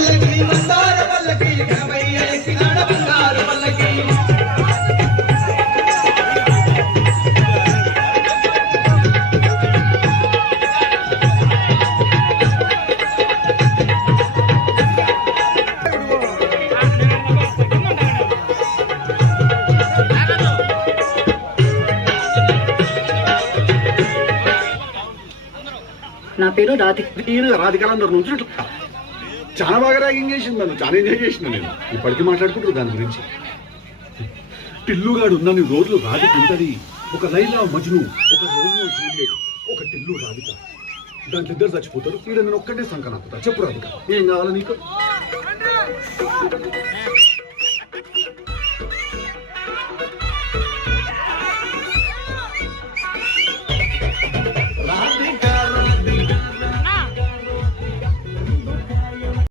పల్లకి మందార పల్లకి గణపయ్య ఎక్కినాడ బంగారు పల్లకి నా పేరు రాధిక. రాధికాలందరూ నుంచి చాలా బాగా ర్యాగింగ్ చేసింది, నన్ను చాలా ఎంజాయ్ చేసిన. నేను ఇప్పటికీ మాట్లాడుకుంటారు దాని గురించి. టిల్లుగాడు ఉన్నన్ని రోజులు రాధిక ఉంటది. ఒక లైలా మజ్ను, ఒక రోమియో జూలియట్, ఒక టిల్లు రాధిక. దాంట్లో ఇద్దరు చచ్చిపోతారు. ఈడ నేను ఒక్కటే సంకనాపుతా. చెప్పు రాధిక, ఏం కావాలి నీకు?